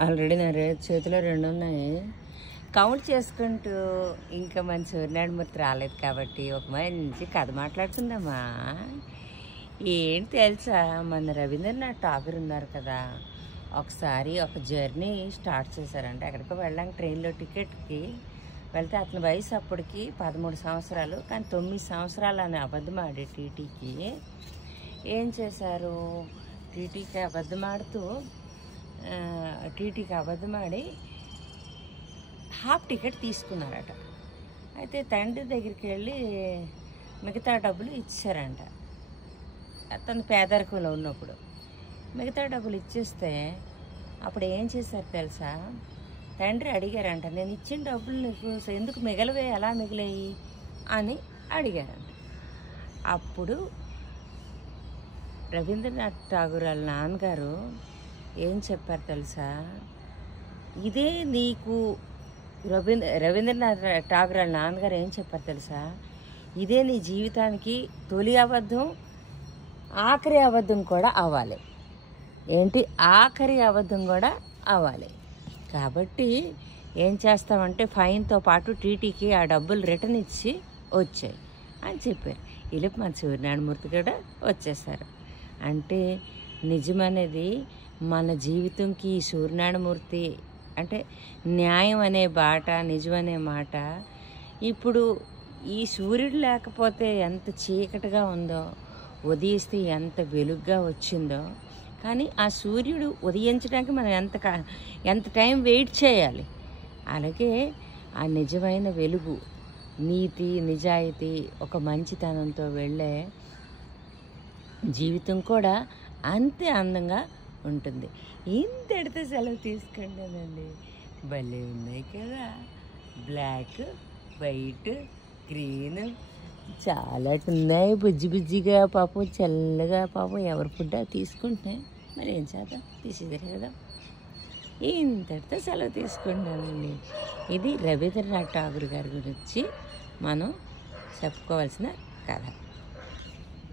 Already నా చేతిలో 2 ఉన్నాయి. కౌంట్ చేసుకుంటూ ఇంకా మన సూర్యనారాయణమూర్తి రాలేదు కాబట్టి ఒక మంచి కథ మాట్లాడుకుందామా. ఏంటి తెలుసా, మన రవీంద్రనాథ్ ఠాగూర్ ఉన్నారు కదా, ఒకసారి ఒక జర్నీ స్టార్ట్ చేశారంట. ఎక్కడికో వెళ్ళడానికి ట్రైన్లో టికెట్కి వెళ్తే అతని వయసు అప్పటికి 13 సంవత్సరాలు, కానీ 9 సంవత్సరాలు అని అబద్ధం ఆడి టీటీకి ఏం చేశారు, టీటీకి అబద్ధమాడి హాఫ్ టికెట్ తీసుకున్నారట. అయితే తండ్రి దగ్గరికి వెళ్ళి మిగతా డబ్బులు ఇచ్చారంట. తను పేదరికంలో ఉన్నప్పుడు మిగతా డబ్బులు ఇచ్చేస్తే అప్పుడు ఏం చేశారు తెలుసా, తండ్రి అడిగారంట, నేను ఇచ్చిన డబ్బులు నీకు ఎందుకు మిగలవే, ఎలా మిగిలాయి అని అడిగారంట. అప్పుడు రవీంద్రనాథ్ ఠాగూర్ వాళ్ళ నాన్నగారు ఏం చెప్పారు తెలుసా, ఇదే నీకు రవీంద్రనాథ్ ఠాగూర్ వాళ్ళ నాన్నగారు ఏం చెప్పారు తెలుసా, ఇదే నీ జీవితానికి తొలి అబద్ధం, ఆఖరి అబద్ధం కూడా అవ్వాలి. ఏంటి, ఆఖరి అబద్ధం కూడా అవ్వాలి. కాబట్టి ఏం చేస్తామంటే ఫైన్తో పాటు టీటీకి ఆ డబ్బులు రిటర్న్ ఇచ్చి వచ్చాయి అని చెప్పారు. ఇలా మన సూర్యనారాయణమూర్తి కూడా వచ్చేసారు. అంటే నిజమనేది మన జీవితంకి ఈ సూర్యనారాయణమూర్తి అంటే న్యాయం అనే బాట, నిజం అనే మాట. ఇప్పుడు ఈ సూర్యుడు లేకపోతే ఎంత చీకటిగా ఉందో, ఉదయిస్తే ఎంత వెలుగ్గా వచ్చిందో, కానీ ఆ సూర్యుడు ఉదయించడానికి మనం ఎంత టైం వెయిట్ చేయాలి. అలాగే ఆ నిజమైన వెలుగు, నీతి, నిజాయితీ, ఒక మంచితనంతో వెళ్ళే జీవితం కూడా అంతే అందంగా ఉంటుంది. ఇంతటితో సెలవు తీసుకుంటానండి. భలే ఉన్నాయి కదా, బ్లాక్, వైట్, గ్రీన్ చాలా ఉన్నాయి, బుజ్జి బుజ్జిగా, పాపం చల్లగా, పాపం ఎవరి ఫుడ్ తీసుకుంటున్నాయి, మరి ఏం చేద్దాం, తీసేదారు కదా. ఇంతటితో సెలవు తీసుకుంటానండి. ఇది రవీంద్రనాథ్ ఠాగూర్ గారి గురించి మనం చెప్పుకోవాల్సిన కథ.